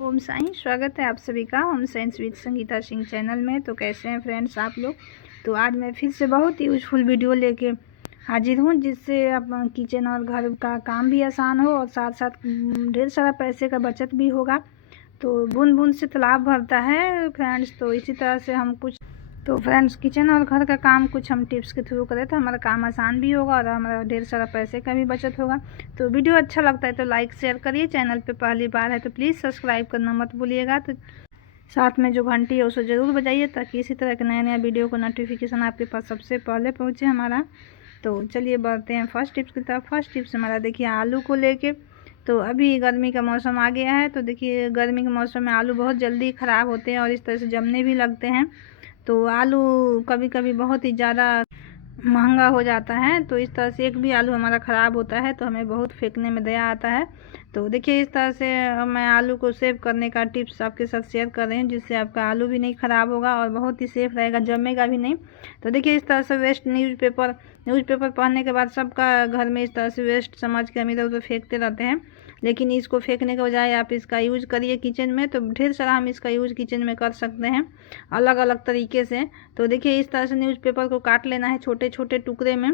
ओम साईं, स्वागत है आप सभी का Om science with Sangeeta Singh channel में। तो कैसे हैं फ्रेंड्स आप लोग। तो आज मैं फिर से बहुत ही यूजफुल वीडियो लेके हाजिर हूँ, जिससे आप किचन और घर का काम भी आसान हो और साथ साथ ढेर सारा पैसे का बचत भी होगा। तो बूंद बूंद से तालाब भरता है फ्रेंड्स। तो इसी तरह से हम फ्रेंड्स किचन और घर का काम कुछ हम टिप्स के थ्रू करें तो हमारा काम आसान भी होगा और हमारा ढेर सारा पैसे का भी बचत होगा। तो वीडियो अच्छा लगता है तो लाइक शेयर करिए। चैनल पे पहली बार है तो प्लीज़ सब्सक्राइब करना मत भूलिएगा। तो साथ में जो घंटी है उसे ज़रूर बजाइए ताकि इसी तरह के नया नया वीडियो का नोटिफिकेशन आपके पास सबसे पहले पहुँचे हमारा। तो चलिए बढ़ते हैं फर्स्ट टिप्स की तरफ। फर्स्ट टिप्स हमारा देखिए आलू को लेके। तो अभी गर्मी का मौसम आ गया है, तो देखिए गर्मी के मौसम में आलू बहुत जल्दी ख़राब होते हैं और इस तरह से जमने भी लगते हैं। तो आलू कभी कभी बहुत ही ज़्यादा महंगा हो जाता है, तो इस तरह से एक भी आलू हमारा ख़राब होता है तो हमें बहुत फेंकने में दया आता है। तो देखिए इस तरह से मैं आलू को सेव करने का टिप्स आपके साथ शेयर कर रही हूँ, जिससे आपका आलू भी नहीं ख़राब होगा और बहुत ही सेफ रहेगा, जमेगा भी नहीं। तो देखिए इस तरह से वेस्ट न्यूज़पेपर पढ़ने के बाद सबका घर में इस तरह से वेस्ट समझ के हम इधर उधर फेंकते रहते हैं, लेकिन इसको फेंकने के बजाय आप इसका यूज़ करिए किचन में। तो ढेर सारा हम इसका यूज़ किचन में कर सकते हैं अलग अलग तरीके से। तो देखिए इस तरह से न्यूज़पेपर को काट लेना है छोटे छोटे टुकड़े में।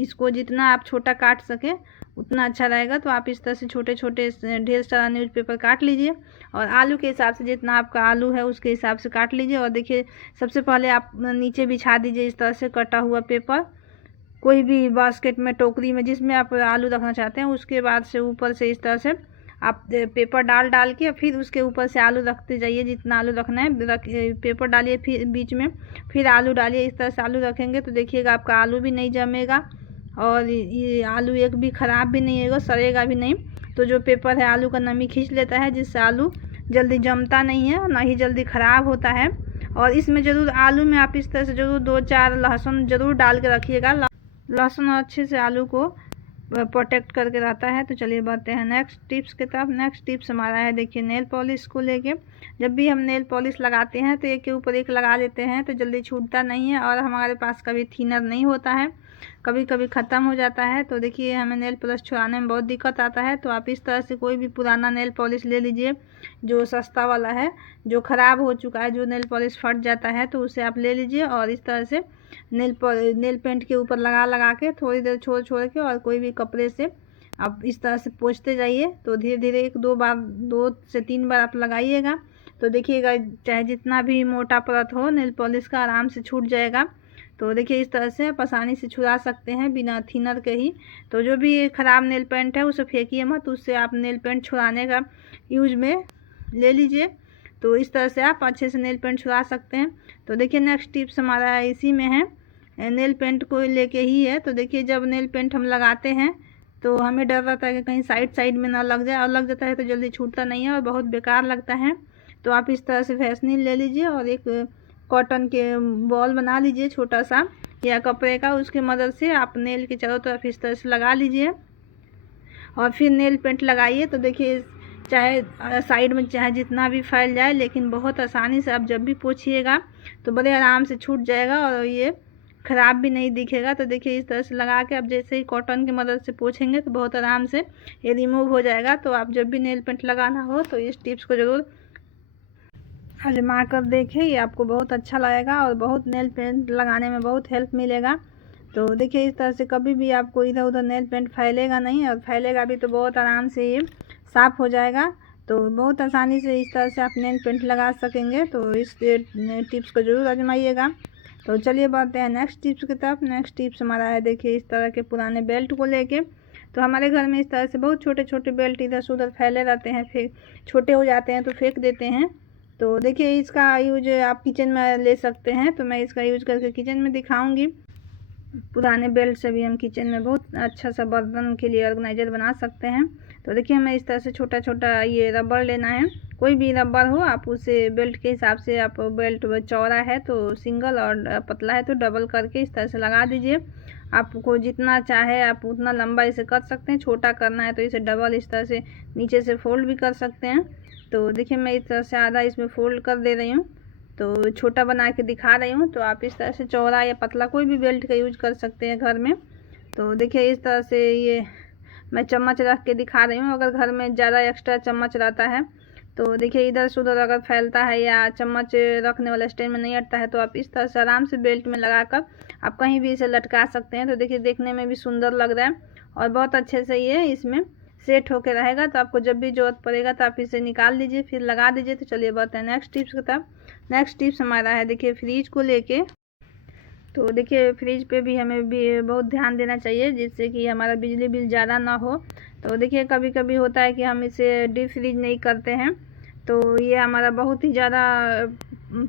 इसको जितना आप छोटा काट सके उतना अच्छा रहेगा। तो आप इस तरह से छोटे छोटे ढेर सारा न्यूज़पेपर काट लीजिए और आलू के हिसाब से जितना आपका आलू है उसके हिसाब से काट लीजिए। और देखिए सबसे पहले आप नीचे बिछा दीजिए इस तरह से कटा हुआ पेपर, कोई भी बास्केट में, टोकरी में, जिसमें आप आलू रखना चाहते हैं। उसके बाद से ऊपर से इस तरह से आप पेपर डाल के फिर उसके ऊपर से आलू रखते जाइए, जितना आलू रखना है पेपर डालिए, फिर बीच में फिर आलू डालिए। इस तरह से आलू रखेंगे तो देखिएगा आपका आलू भी नहीं जमेगा और ये आलू एक भी ख़राब भी नहीं होगा, सड़ेगा भी नहीं। तो जो पेपर है आलू का नमी खींच लेता है, जिससे आलू जल्दी जमता नहीं है, ना ही जल्दी ख़राब होता है। और इसमें ज़रूर आलू में आप इस तरह से ज़रूर 2-4 लहसुन ज़रूर डाल के रखिएगा। लहसुन अच्छे से आलू को प्रोटेक्ट करके रहता है। तो चलिए बढ़ते हैं नेक्स्ट टिप्स की तरफ। नेक्स्ट टिप्स हमारा है देखिए नेल पॉलिश को लेके। जब भी हम नेल पॉलिश लगाते हैं तो एक के ऊपर एक लगा लेते हैं तो जल्दी छूटता नहीं है और हमारे पास कभी थिनर नहीं होता है, कभी कभी ख़त्म हो जाता है। तो देखिए हमें नेल पॉलिश छुड़ाने में बहुत दिक्कत आता है। तो आप इस तरह से कोई भी पुराना नेल पॉलिश ले लीजिए, जो सस्ता वाला है, जो ख़राब हो चुका है, जो नेल पॉलिश फट जाता है, तो उसे आप ले लीजिए और इस तरह से नेल पेंट के ऊपर लगा के थोड़ी देर छोड़ के और कोई भी कपड़े से आप इस तरह से पोंछते जाइए। तो धीरे धीरे 2 से 3 बार आप लगाइएगा तो देखिएगा चाहे जितना भी मोटा परत हो नेल पॉलिश का आराम से छूट जाएगा। तो देखिए इस तरह से आप आसानी से छुड़ा सकते हैं बिना थिनर के ही। तो जो भी ख़राब नेल पेंट है उसे फेंकिए मत, उससे आप नेल पेंट छुड़ाने का यूज में ले लीजिए। तो इस तरह से आप अच्छे से नेल पेंट छुड़ा सकते हैं। तो देखिए नेक्स्ट टिप्स हमारा इसी में है, नेल पेंट को लेके ही है। तो देखिए जब नेल पेंट हम लगाते हैं तो हमें डर रहता है कि कहीं साइड में ना लग जाए, और लग जाता है तो जल्दी छूटता नहीं है और बहुत बेकार लगता है। तो आप इस तरह से वैसलीन ले लीजिए और एक कॉटन के बॉल बना लीजिए छोटा सा या कपड़े का, उसकी मदद से आप नेल के चारों तरफ इस तरह से लगा लीजिए और फिर नेल पेंट लगाइए। तो देखिए चाहे साइड में चाहे जितना भी फैल जाए, लेकिन बहुत आसानी से आप जब भी पोंछिएगा तो बड़े आराम से छूट जाएगा और ये ख़राब भी नहीं दिखेगा। तो देखिए इस तरह से लगा के आप जैसे ही कॉटन की मदद से पोंछेंगे तो बहुत आराम से ये रिमूव हो जाएगा। तो आप जब भी नेल पेंट लगाना हो तो इस टिप्स को ज़रूर आजमा कर देखें, ये आपको बहुत अच्छा लगेगा और बहुत नेल पेंट लगाने में बहुत हेल्प मिलेगा। तो देखिए इस तरह से कभी भी आपको इधर उधर नेल पेंट फैलेगा नहीं, और फैलेगा भी तो बहुत आराम से ये साफ़ हो जाएगा। तो बहुत आसानी से इस तरह से आप नेल पेंट लगा सकेंगे। तो इस टिप्स को ज़रूर आजमाइएगा। तो चलिए बढ़ते हैं नेक्स्ट टिप्स की तरफ। नेक्स्ट टिप्स हमारा है देखिए इस तरह के पुराने बेल्ट को लेके। तो हमारे घर में इस तरह से बहुत छोटे छोटे बेल्ट इधर से उधर फैले रहते हैं, फिर छोटे हो जाते हैं तो फेंक देते हैं। तो देखिए इसका यूज आप किचन में ले सकते हैं, तो मैं इसका यूज करके किचन में दिखाऊंगी। पुराने बेल्ट से भी हम किचन में बहुत अच्छा सा बर्तन के लिए ऑर्गेनाइजर बना सकते हैं। तो देखिए हमें इस तरह से छोटा छोटा ये रबड़ लेना है, कोई भी रबड़ हो आप उसे बेल्ट के हिसाब से, आप बेल्ट चौड़ा है तो सिंगल और पतला है तो डबल करके इस तरह से लगा दीजिए। आपको जितना चाहे आप उतना लंबा इसे कर सकते हैं, छोटा करना है तो इसे डबल इस तरह से नीचे से फोल्ड भी कर सकते हैं। तो देखिए मैं इस तरह से आधा इसमें फोल्ड कर दे रही हूँ, तो छोटा बना के दिखा रही हूँ। तो आप इस तरह से चौड़ा या पतला कोई भी बेल्ट का यूज कर सकते हैं घर में। तो देखिए इस तरह से ये मैं चम्मच रख के दिखा रही हूँ। अगर घर में ज़्यादा एक्स्ट्रा चम्मच रहता है तो देखिए इधर से उधर अगर फैलता है या चम्मच रखने वाले स्टैंड में नहीं अटता है तो आप इस तरह से आराम से बेल्ट में लगाकर आप कहीं भी इसे लटका सकते हैं। तो देखिए देखने में भी सुंदर लग रहा है और बहुत अच्छे से ये इसमें सेट होके रहेगा। तो आपको जब भी ज़रूरत पड़ेगा तो आप इसे निकाल लीजिए फिर लगा दीजिए। तो चलिए बढ़ते हैं नेक्स्ट टिप्स की तरफ। नेक्स्ट टिप्स हमारा है देखिए फ्रिज को लेके। तो देखिए फ्रिज पे भी हमें भी बहुत ध्यान देना चाहिए जिससे कि हमारा बिजली बिल ज़्यादा ना हो। तो देखिए कभी कभी होता है कि हम इसे डीप फ्रीज नहीं करते हैं तो ये हमारा बहुत ही ज़्यादा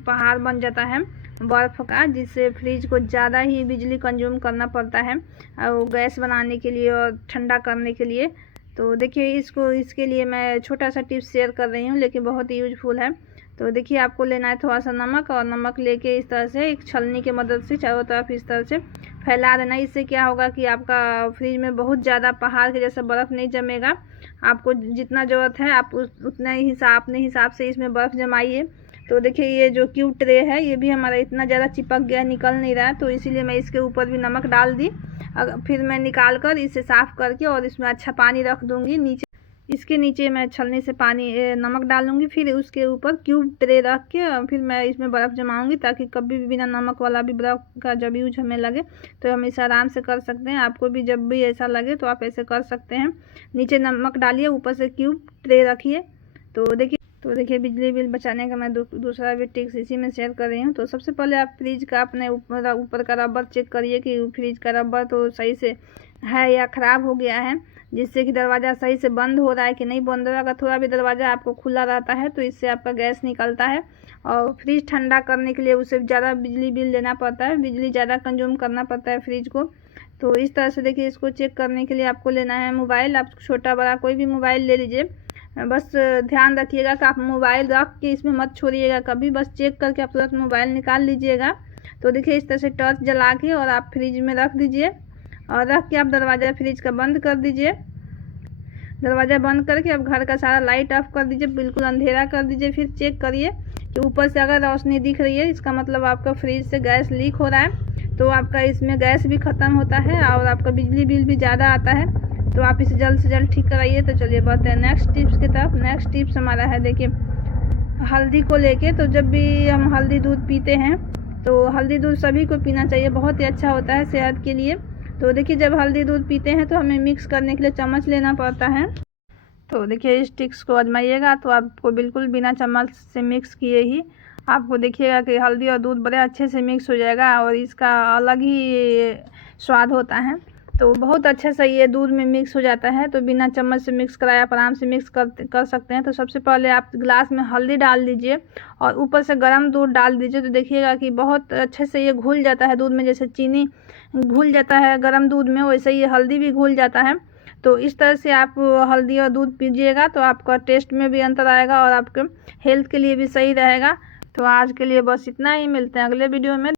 पहाड़ बन जाता है बर्फ़ का, जिससे फ्रिज को ज़्यादा ही बिजली कंज्यूम करना पड़ता है और गैस बनाने के लिए और ठंडा करने के लिए। तो देखिए इसके लिए मैं छोटा सा टिप्स शेयर कर रही हूँ लेकिन बहुत ही यूजफुल है। तो देखिए आपको लेना है थोड़ा सा नमक और नमक लेके इस तरह से एक छलनी की मदद से चारों तरफ इस तरह से फैला देना। इससे क्या होगा कि आपका फ्रिज में बहुत ज़्यादा पहाड़ के जैसा बर्फ़ नहीं जमेगा। आपको जितना ज़रूरत है आप उतना ही अपने हिसाब से इसमें बर्फ़ जमाइए। तो देखिए ये जो क्यूब ट्रे है ये भी हमारा इतना ज़्यादा चिपक गया निकल नहीं रहा है, तो इसीलिए मैं इसके ऊपर भी नमक डाल दी। फिर मैं निकाल कर इसे साफ़ करके और इसमें अच्छा पानी रख दूँगी नीचे। इसके नीचे मैं छलनी से पानी नमक डालूंगी, फिर उसके ऊपर क्यूब ट्रे रख के फिर मैं इसमें बर्फ़ जमाऊंगी ताकि कभी भी बिना नमक वाला भी बर्फ़ का जब यूज हमें लगे तो हम इसे आराम से कर सकते हैं। आपको भी जब भी ऐसा लगे तो आप ऐसे कर सकते हैं। नीचे नमक डालिए, ऊपर से क्यूब ट्रे रखिए। तो देखिए बिजली बिल बचाने का मैं दूसरा भी टिप्स इसी में शेयर कर रही हूँ। तो सबसे पहले आप फ्रिज का अपने ऊपर का रबर चेक करिए कि फ्रिज का रबर तो सही से है या ख़राब हो गया है, जिससे कि दरवाज़ा सही से बंद हो रहा है कि नहीं बंद हो रहा है। अगर थोड़ा भी दरवाज़ा आपको खुला रहता है तो इससे आपका गैस निकलता है और फ्रिज ठंडा करने के लिए उसे ज़्यादा बिजली बिल देना पड़ता है, बिजली ज़्यादा कंज्यूम करना पड़ता है फ्रिज को। तो इस तरह से देखिए इसको चेक करने के लिए आपको लेना है मोबाइल। आप छोटा बड़ा कोई भी मोबाइल ले लीजिए, बस ध्यान रखिएगा कि आप मोबाइल रख के इसमें मत छोड़िएगा कभी, बस चेक करके आप तुरंत मोबाइल निकाल लीजिएगा। तो देखिए इस तरह से टॉर्च जला के और आप फ्रिज में रख दीजिए और रख के आप दरवाज़ा फ्रिज का बंद कर दीजिए। दरवाज़ा बंद करके अब घर का सारा लाइट ऑफ कर दीजिए, बिल्कुल अंधेरा कर दीजिए। फिर चेक करिए कि ऊपर से अगर रोशनी दिख रही है इसका मतलब आपका फ्रिज से गैस लीक हो रहा है, तो आपका इसमें गैस भी ख़त्म होता है और आपका बिजली बिल भी ज़्यादा आता है। तो आप इसे जल्द से जल्द ठीक कराइए। तो चलिए बढ़ते हैं नेक्स्ट टिप्स की तरफ। नेक्स्ट टिप्स हमारा है देखिए हल्दी को लेके। तो जब भी हम हल्दी दूध पीते हैं तो हल्दी दूध सभी को पीना चाहिए, बहुत ही अच्छा होता है सेहत के लिए। तो देखिए जब हल्दी दूध पीते हैं तो हमें मिक्स करने के लिए चम्मच लेना पड़ता है। तो देखिए इस टिप्स को आजमाइएगा तो आपको बिल्कुल बिना चम्मच से मिक्स किए ही आपको देखिएगा कि हल्दी और दूध बड़े अच्छे से मिक्स हो जाएगा और इसका अलग ही स्वाद होता है। तो बहुत अच्छे से ये दूध में मिक्स हो जाता है। तो बिना चम्मच से मिक्स कराए आप आराम से मिक्स कर सकते हैं। तो सबसे पहले आप गिलास में हल्दी डाल दीजिए और ऊपर से गर्म दूध डाल दीजिए। तो देखिएगा कि बहुत अच्छे से ये घुल जाता है दूध में, जैसे चीनी घुल जाता है गर्म दूध में वैसे ही हल्दी भी घुल जाता है। तो इस तरह से आप हल्दी और दूध पीजिएगा तो आपका टेस्ट में भी अंतर आएगा और आपके हेल्थ के लिए भी सही रहेगा। तो आज के लिए बस इतना ही, मिलते हैं अगले वीडियो में।